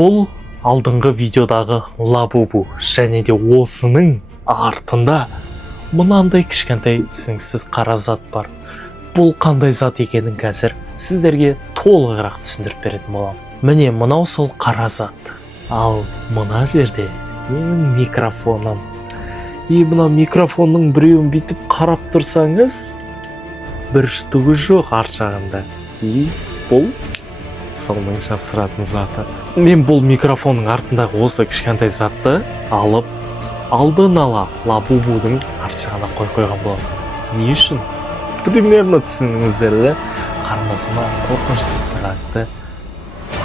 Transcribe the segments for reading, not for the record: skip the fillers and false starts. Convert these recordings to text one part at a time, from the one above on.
Бұл алдыңғы видеодағы лабубу және де осының артында мынандай кішкентай түсініксіз қара зат бар. Бұл қандай зат екенін қазір сіздерге толығырақ түсіндіріп беретін боламын. Міне мынау сол қара зат. Ал мына жерде менің микрофоным. Мына микрофонның біреуін бүйтіп қарап тұрсаңыз, бір штугы жоқ арт жағында. Бұл соның жапсыратын заты. Мен бұл микрофонның артындағы осы кішкентай затты алып, алдын ала лабубудың арт жағына қойған боламын. Не үшін? Примерно түсініңіздер, да? Қарындасыма қорқынышты пранкты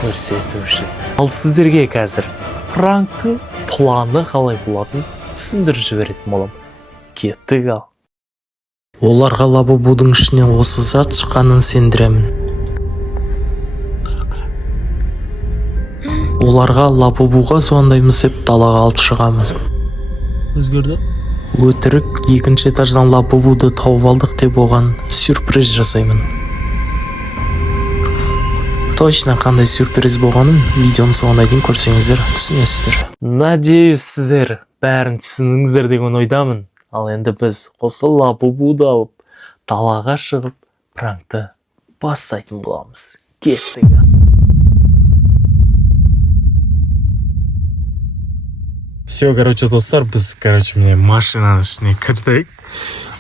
көрсету үшін. Ал сіздерге қазір пранктың планы қалай болатынын түсіндіріп жіберетін боламын. Кеттік ал. Оларға лабубудың ішінен осы зат шыққанын сендіремін. Оларға лабубуға звондаймыз деп далаға алып шығамыз. Өзгерді? Өтірік екінші этаждан лабубуды тауып алдық деп оған сюрприз жасаймын. Точно қандай сюрприз болғанын видеоның соңына дейін көрсеңіздер түсінесіздер. Надеюсь, сіздер бәрін түсініңіздер деген ойдамын. Ал енді біз осы лабубуды алып далаға шығып пранкты бастайтын боламыз. Кеттік. Все, достар, біз, міне машинаның ішіне кірдік.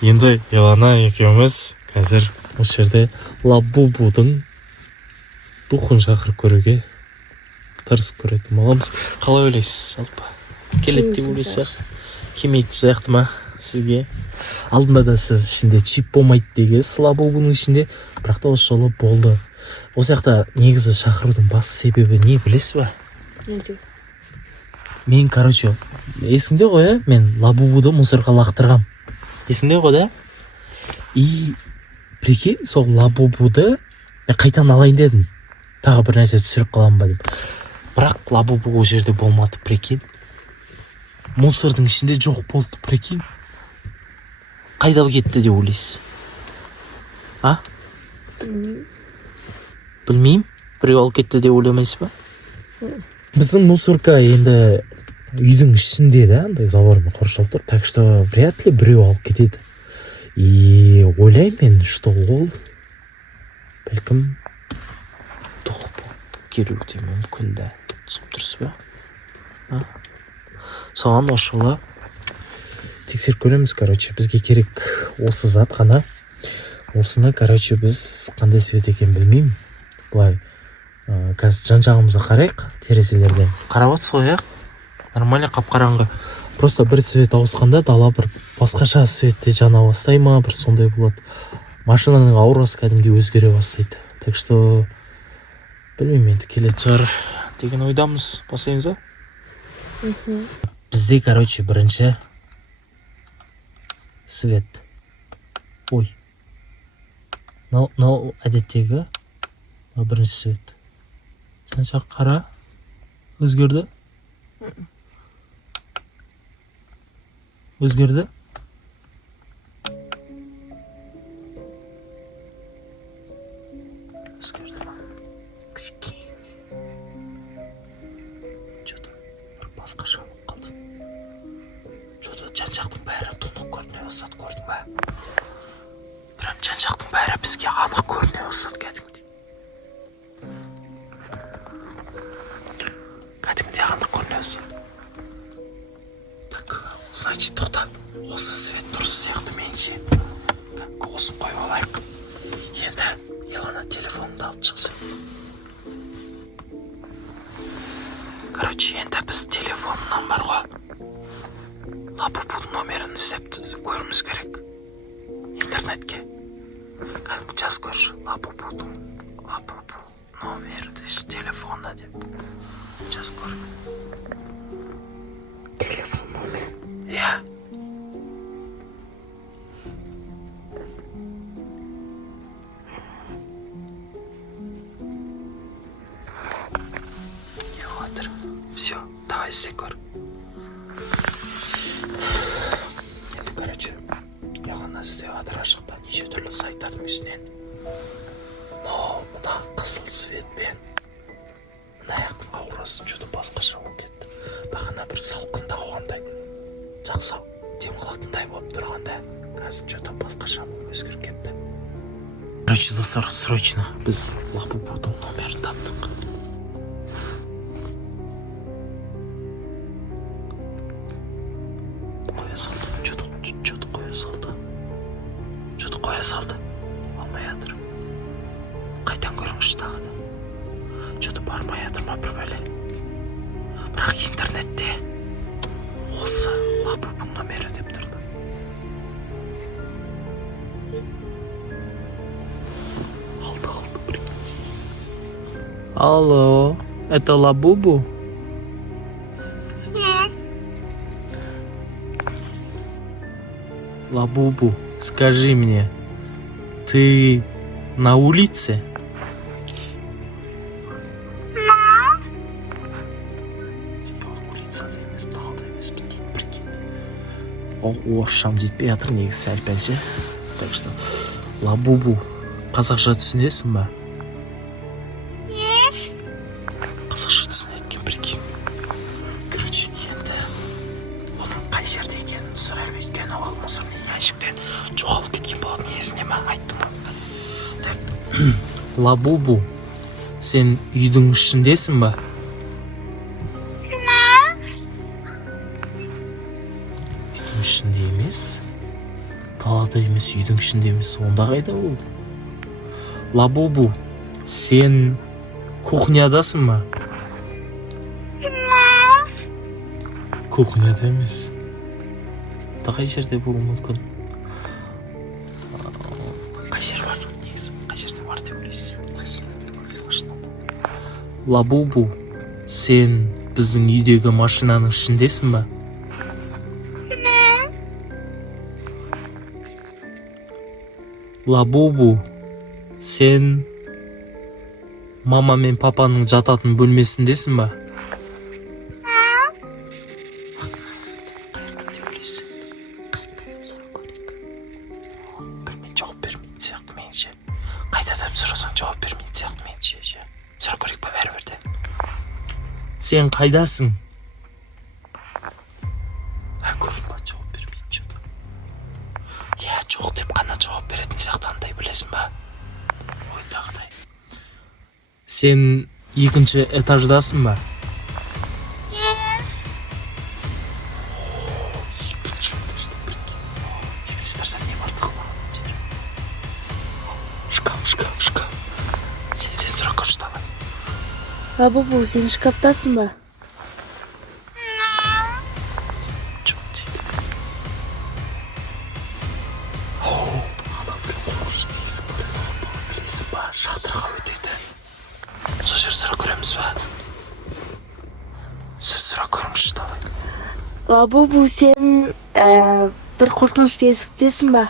Енді Елана екеуміз қазір осы жерде лабубудың духын шақырып көруге тырысып көретін боламыз. Қалай ойлайсыз, жалпы? Келеді деп ойлайсыз? Келмейді сияқты ма сізге? Алдында да сіз ішінде чип болмайды дегенсіз лабубудың ішінде, бірақ та осы жолы болды. Осы жақта негізі шақырудың басты себебі не, білесіз ба? Неде? Мен, есіңде ғой, мен лабубуды мусорға лақтырғам. Есіңде ғой, да? И прикинь, сол лабубуды мен қайтан алайын дедім. Тағы бір нәрсе түсіріп қалам ба деп. Бірақ лабубу ол жерде болмады, прикинь. Мусордың ішінде жоқ болды, прикинь. Қайда кетті деп ойлайсыз? А? Білмеймін. Біреу алып кетті деп ойламайсыз ба? Біздің мусорка енді үйдің ішінде, да, андай забормен қоршалып тұр, так что вряд ли біреу алып кетеді. И ойлаймын, что ол бәлкім дух болып келуі де мүмкін да. Түсініп тұрсыз ба? Соған осы жолы тексеріп көреміз, бізге керек осы зат қана. Осыны, біз қандай свет екен білмеймін. Былай қазір жан-жағымызға қарайық, терезелерден. Қарап отырсыз ғой, нормально қап-қараңғы. Просто бір свет ауысқанда дала бір басқаша светте жана бастай ма, бір сондай болады. Машинаның аурасы кәдімгідей өзгере бастайды. Так что білмеймін, енді келеді шығар деген ойдамыз. Басайыңыз ба? Бізде, бірінші свет. Ой. Мынау әдеттегі бірінші свет. Жан-жақ қара. Өзгерді? Өзгерді? Өзгерді ма? Что-то бір басқаша болып қалды. Что-то жан-жақтың бәрі тұнық көріне бастады, көрдің ба? Прям жан-жақтың бәрі бізге анық көріне бастады кәдімгідей. Кәдімгідей анық көріне бастады. Так, значит, тоқта. Осы свет дұрыс сияқты меніңше. Осын қойып алайық. Енді Елана телефонымды алып шықсын. Енді біз телефонынан бар ғой. Лабубудың номерін іздеп көруіміз керек. Интернетке. Кәдімгі жаз көрші. Лабубу номерді телефонда деп. Жаз көр. Телефон номер. Я. Все, давай ізде көр. Енді, Елана іздеп жатыр ашықта неше түрлі сайттардың ішінен. Но мына қызыл светпен мына аяқтың аурасы что-то бағана бір салқындағандай жақсы демалатындай болып тұрғанда қазір что-то басқаша өзгеріп кетті. Короче, достар, срочно біз Лабубудың номерін таптық. Қоя салды, что-то қоя салды. Алмай жатыр. Қайтан көріңізші тағы да. Что-то бармай жатыр ма бір бәле. Бірақ интернетте осы Лабубудың номері деп тұрды. Алды, прикинь. Алло, это Лабубу? Лабубу, скажи мне, ты на улице? Типа улица емес, далада емес, прикинь. Орысшам жетпей жатыр негізі сәл-пәл ше. Так что, Лабубу, қазақша түсінесің ба? Қазақша түсінеді екен, прикинь. Короче, енді оның қай жерде екенін сұраймын, өйткені ол мусорный ящиктен жоғалып кеткен болатын, есіңде ме? Айттым ба? Так, Лабубу, сен үйдің ішіндесің ба? Үйдің ішінде емес, далада емес, үйдің ішінде емес, онда қайда ол? Лабубу, сен кухнядасың ба? Кухняда емес. Қай жерде болуы мүмкін? Қай жер бар? Негізі, қай жерде бар деп ойлайсыз? Лабубу, сен біздің үйдегі машинаның ішіндесің ба? Лабубу, сен мама мен папаның жататын бөлмесіндесің ба? Жауап бермейтін сияқты менше. Қайтадан сұрасаң жауап бермейтін сияқты менше. Сұра көрейік па бәрібір де. Сен қайдасың? Көрдің ба, жауап бермейтін что-то. Я жоқ деп қана жауап беретін сияқтандай, білесің ба? Ойдағыдай. Сен екінші этаждасың ба? Шкаф. Сен сұра көрші давай. Лабубу, сен шкафтасың ба? Жоқ дейді. Адам бір қорқышты есік көреді ғой, білесің ба? Шатырға өтеді. Сол жер сұра көреміз ба? Сіз сұра көріңізші давай. Лабубу, сен бір қорқынышты есіктесің ба?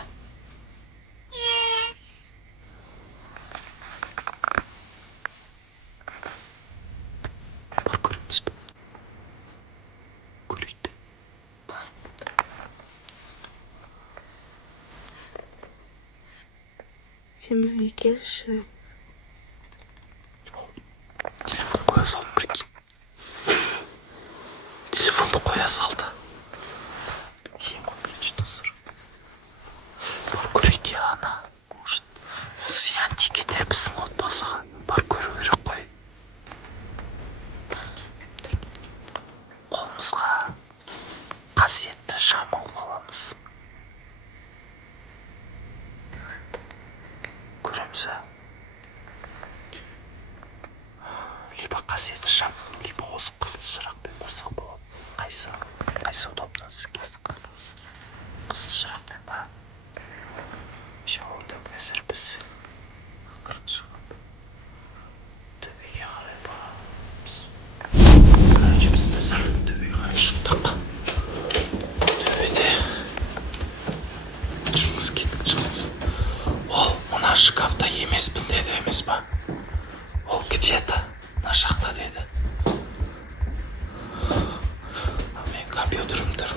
Бар көреміз ба? Көрейді. Сен бізге келші. Телефон қоя салды, прикинь. Телефонды қоя салды. Ема, короче, достар. Бар көрейік я, ана. Может, ол зиян тигенде біздің отбасыға. Бар көру керек қой. Қолымызға қасиетті шам алып аламыз. Көреміз ба? Либо қасиетті шам, либо осы қызыл шырақпен қойсақ болады. Қайсы удобно сізге? Қызыл шырақпен ба? Онда қазір біз төбеге қарай барамыз. Короче, біз қазір төбеге қарай шықтық. Төбеде жұмыс кеткішіміз. Ол мына шкафта емеспін деді емес па? Ол где-то мына жақта деді. Мен компьютерім тұр.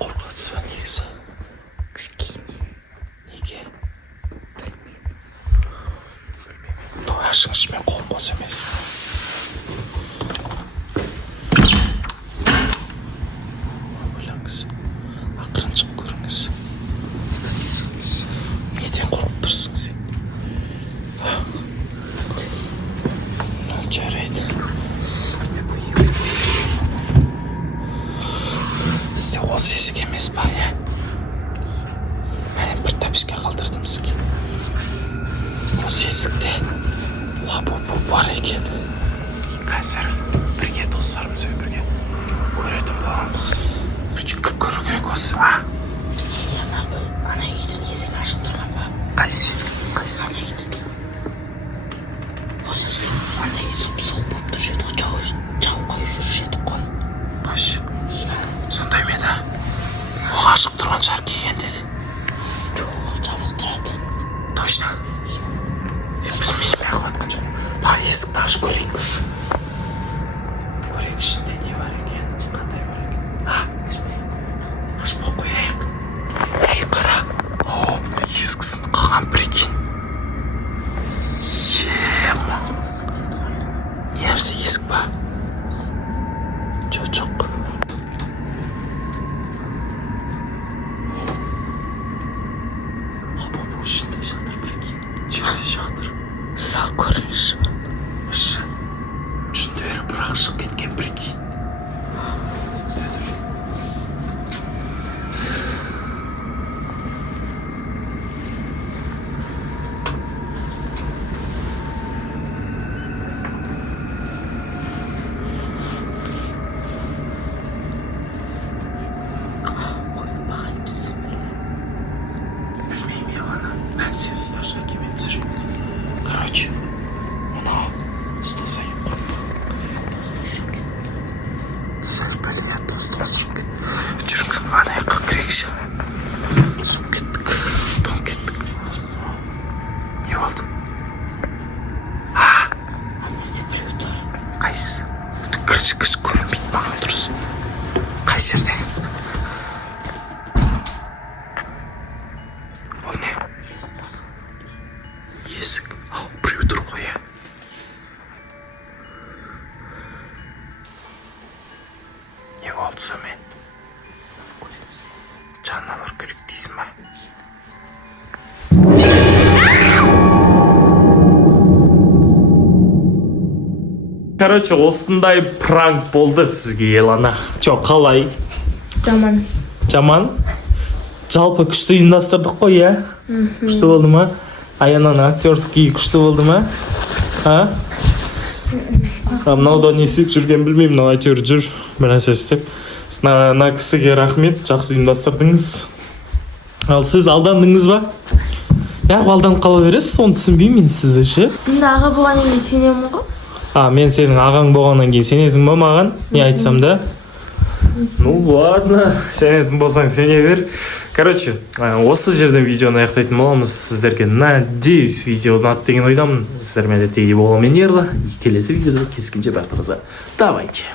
Қорқатсыз ба негізі? Кішкене. Неге? Білмеймін. Той ашыңызшы, мен қолым бос емес. екен. Қазір бірге достарымызбен бірге көретін боламыз. Бір жүгіріп көру керек осы. Бізге ана үйдің есігі ашық тұрған ба? Қайсы? Ана үйдің. Осы андай сұп-суық болып тұр еді ғой, жау қойып жүруші едік қой. Қайсы? Сондай ма еді? Ол ашық тұрған шығар киген деді. Жоқ, жабық тұрады. Точно? Білмей қойған жоқ. Есікті ашып көрейік. Көрейік ішінде не бар екен, қандай бар екен. Ашпай қояйық. Ей, қара. Ескісін қалған прикинь. Не нәрсе есік ба? Жоқ. Бұл ішінде жатыр прикинь. Жерде жатыр. Сау көрініші бар. Жүндері бірақ шығып кеткен прикинь. Білмеймін я ана. Сен ұсташы әкеме түсір. Короче, мынау ұстаса сәл біле достым сүйіп кет. Жүріңіз ана жаққа кірейікші. Суып кеттік. Тоңып кеттік. Не болды? Қайсы? Кірші көрінбейді маған дұрыс. Қай жерде? Ол не? Есік. Біреу тұр ғой, иә. Не болды сонымен? Жанына бар керек дейсің ба? Короче, осындай пранк болды сізге, Елана. Қалай? Жаман? Жалпы күшті ұйымдастырдық қой, иә? Күшті болды ма? Аянан актерский күшті болды ма? Мынау не істеп жүрген білмеймін, мынау әйтеуір жүр. Бір нәрсе істеп. Мына кісіге рахмет, жақсы ұйымдастырдыңыз. Ал сіз алдандыңыз ба? Алданып қала бересіз, оны түсінбеймін мен сізді ше. Енді аға болғаннан кейін сенемін ғой. Мен сенің ағаң болғаннан кейін сенесің ба маған? Не айтсам да? Ну ладно, сенетін болсаң сене бер. Короче, осы жерден видеоны аяқтайтын боламыз. Сіздерге надеюсь видео ұнады деген ойдамын. Сіздермен де тегей болумен ерлі. Келесі видеода кездескенше бәріңізге давайте.